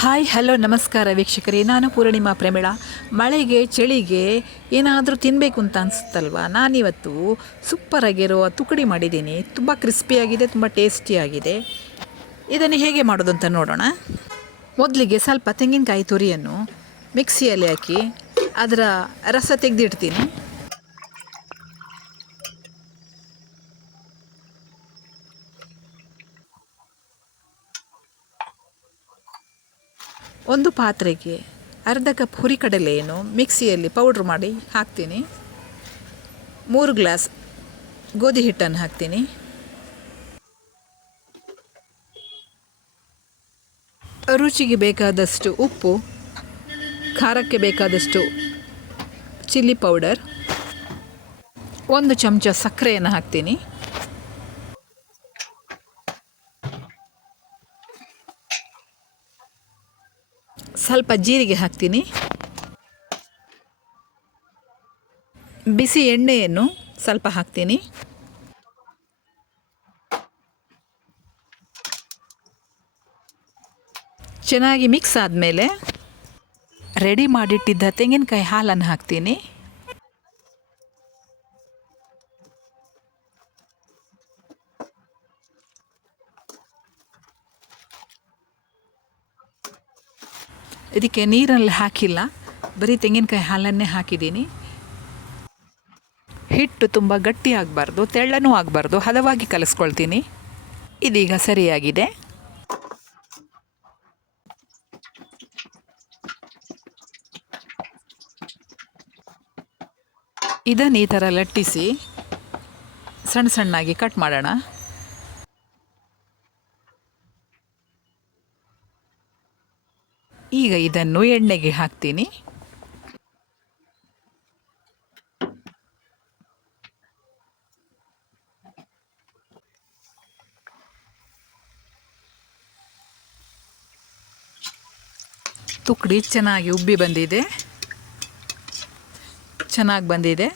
Hi hello ನಮಸ್ಕಾರ ವೀಕ್ಷಕರೇ. ನಾನು ಪೂರ್ಣಿಮಾ ಪ್ರಮೀಳಾ. ಮಳೆಗೆ, ಚಳಿಗೆ ಏನಾದರೂ ತಿನ್ನಬೇಕು ಅಂತ ಅನಿಸುತ್ತಲ್ವ? ನಾನಿವತ್ತು ಸೂಪರಾಗಿರೋ ತುಕಡಿ ಮಾಡಿದ್ದೀನಿ. ತುಂಬ ಕ್ರಿಸ್ಪಿಯಾಗಿದೆ ತುಂಬ ಟೇಸ್ಟಿಯಾಗಿದೆ ಇದನ್ನು ಹೇಗೆ ಮಾಡೋದು ಅಂತ ನೋಡೋಣ. ಮೊದಲಿಗೆ ಸ್ವಲ್ಪ ತೆಂಗಿನಕಾಯಿ ತುರಿಯನ್ನು ಮಿಕ್ಸಿಯಲ್ಲಿ ಹಾಕಿ ಅದರ ರಸ ತೆಗೆದಿಡ್ತೀನಿ. ಒಂದು ಪಾತ್ರೆಗೆ ಅರ್ಧ ಕಪ್ ಹುರಿಕಡಲೆಯನ್ನು ಮಿಕ್ಸಿಯಲ್ಲಿ ಪೌಡ್ರ್ ಮಾಡಿ ಹಾಕ್ತೀನಿ. ಮೂರು ಗ್ಲಾಸ್ ಗೋಧಿ ಹಿಟ್ಟನ್ನು ಹಾಕ್ತೀನಿ. ರುಚಿಗೆ ಬೇಕಾದಷ್ಟು ಉಪ್ಪು, ಖಾರಕ್ಕೆ ಬೇಕಾದಷ್ಟು ಚಿಲ್ಲಿ ಪೌಡರ್, ಒಂದು ಚಮಚ ಸಕ್ಕರೆಯನ್ನು ಹಾಕ್ತೀನಿ. ಸ್ವಲ್ಪ ಜೀರಿಗೆ ಹಾಕ್ತೀನಿ. ಬಿಸಿ ಎಣ್ಣೆಯನ್ನು ಸ್ವಲ್ಪ ಹಾಕ್ತೀನಿ. ಚೆನ್ನಾಗಿ ಮಿಕ್ಸ್ ಆದಮೇಲೆ ರೆಡಿ ಮಾಡಿಟ್ಟಿದ್ದ ತೆಂಗಿನಕಾಯಿ ಹಾಲನ್ನು ಹಾಕ್ತೀನಿ. ಇದಕ್ಕೆ ನೀರಲ್ಲಿ ಹಾಕಿಲ್ಲ. ಬರೀ ತೆಂಗಿನಕಾಯಿ ಹಾಲನ್ನೇ ಹಾಕಿದ್ದೀನಿ. ಹಿಟ್ಟು ತುಂಬ ಗಟ್ಟಿ ಆಗಬಾರ್ದು, ತೆಳ್ಳನೂ ಆಗಬಾರ್ದು, ಹದವಾಗಿ ಕಲಿಸ್ಕೊಳ್ತೀನಿ. ಇದೀಗ ಸರಿಯಾಗಿದೆ. ಇದನ್ನು ಈ ಥರ ಲಟ್ಟಿಸಿ ಸಣ್ಣ ಸಣ್ಣಾಗಿ ಕಟ್ ಮಾಡೋಣ. ಈಗ ಇದನ್ನು ಎಣ್ಣೆಗೆ ಹಾಕ್ತೀನಿ. ತುಕಡಿ ಚೆನ್ನಾಗಿ ಉಬ್ಬಿ ಬಂದಿದೆ. ಚೆನ್ನಾಗಿ ಬಂದಿದೆ.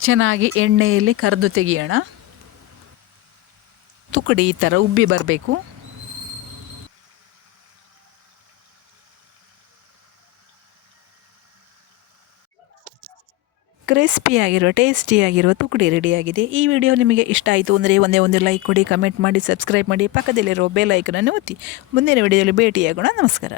ಚೆನ್ನಾಗಿ ಎಣ್ಣೆಯಲ್ಲಿ ಕರೆದು ತೆಗಿಯೋಣ. ತುಕಡಿ ಈ ಥರ ಉಬ್ಬಿ ಬರಬೇಕು. ಕ್ರಿಸ್ಪಿಯಾಗಿರುವ ಟೇಸ್ಟಿಯಾಗಿರುವ ತುಕಡಿ ರೆಡಿಯಾಗಿದೆ ಈ ವಿಡಿಯೋ ನಿಮಗೆ ಇಷ್ಟ ಆಯಿತು ಅಂದರೆ ಒಂದೇ ಒಂದು ಲೈಕ್ ಕೊಡಿ ಕಮೆಂಟ್ ಮಾಡಿ ಸಬ್ಸ್ಕ್ರೈಬ್ ಮಾಡಿ, ಪಕ್ಕದಲ್ಲಿರೋ ಬೆಲ್ ಐಕನನ್ನು ಒತ್ತಿ. ಮುಂದಿನ ವಿಡಿಯೋದಲ್ಲಿ ಭೇಟಿಯಾಗೋಣ. ನಮಸ್ಕಾರ.